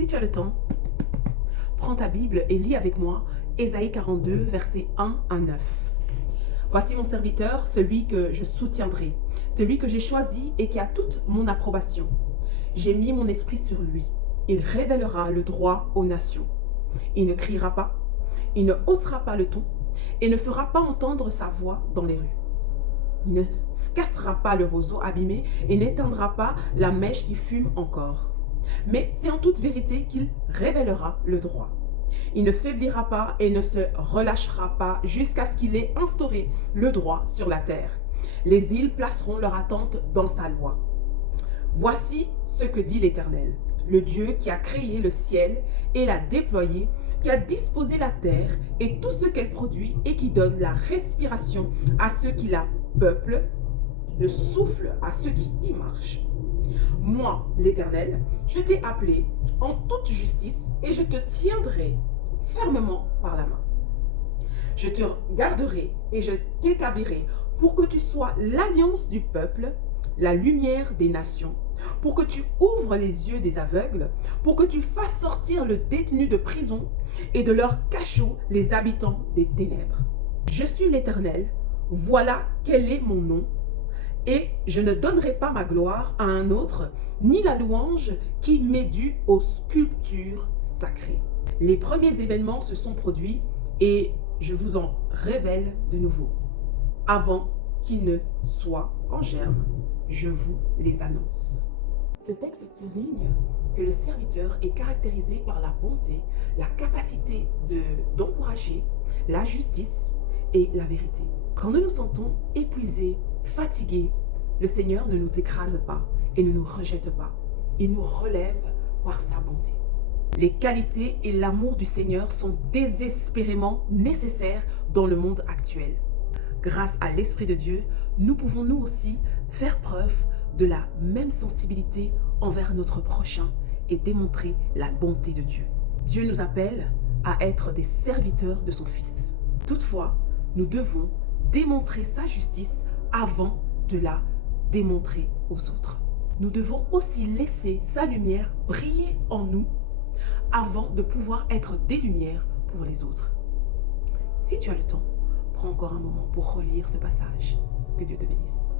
Si tu as le temps, prends ta Bible et lis avec moi Ésaïe 42, versets 1 à 9. Voici mon serviteur, celui que je soutiendrai, celui que j'ai choisi et qui a toute mon approbation. J'ai mis mon esprit sur lui. Il révélera le droit aux nations. Il ne criera pas, il ne haussera pas le ton et ne fera pas entendre sa voix dans les rues. Il ne cassera pas le roseau abîmé et n'éteindra pas la mèche qui fume encore. Mais c'est en toute vérité qu'il révélera le droit. Il ne faiblira pas et ne se relâchera pas jusqu'à ce qu'il ait instauré le droit sur la terre. Les îles placeront leur attente dans sa loi. Voici ce que dit l'Éternel, le Dieu qui a créé le ciel et l'a déployé, qui a disposé la terre et tout ce qu'elle produit et qui donne la respiration à ceux qui la peuplent, le souffle à ceux qui y marchent. Moi, l'Éternel, je t'ai appelé en toute justice et je te tiendrai fermement par la main. Je te garderai et je t'établirai pour que tu sois l'alliance du peuple, la lumière des nations, pour que tu ouvres les yeux des aveugles, pour que tu fasses sortir le détenu de prison et de leur cachot les habitants des ténèbres. Je suis l'Éternel, voilà quel est mon nom, et je ne donnerai pas ma gloire à un autre, ni la louange qui m'est due aux sculptures sacrées. Les premiers événements se sont produits et je vous en révèle de nouveau. Avant qu'ils ne soient en germe, je vous les annonce. Le texte souligne que le serviteur est caractérisé par la bonté, la capacité d'encourager, la justice et la vérité. Quand nous nous sentons épuisés, fatigués, le Seigneur ne nous écrase pas et ne nous rejette pas. Il nous relève par sa bonté. Les qualités et l'amour du Seigneur sont désespérément nécessaires dans le monde actuel. Grâce à l'Esprit de Dieu, nous pouvons nous aussi faire preuve de la même sensibilité envers notre prochain et démontrer la bonté de Dieu. Dieu nous appelle à être des serviteurs de son Fils. Toutefois, nous devons démontrer sa justice avant de la démontrer aux autres. Nous devons aussi laisser sa lumière briller en nous avant de pouvoir être des lumières pour les autres. Si tu as le temps, prends encore un moment pour relire ce passage. Que Dieu te bénisse.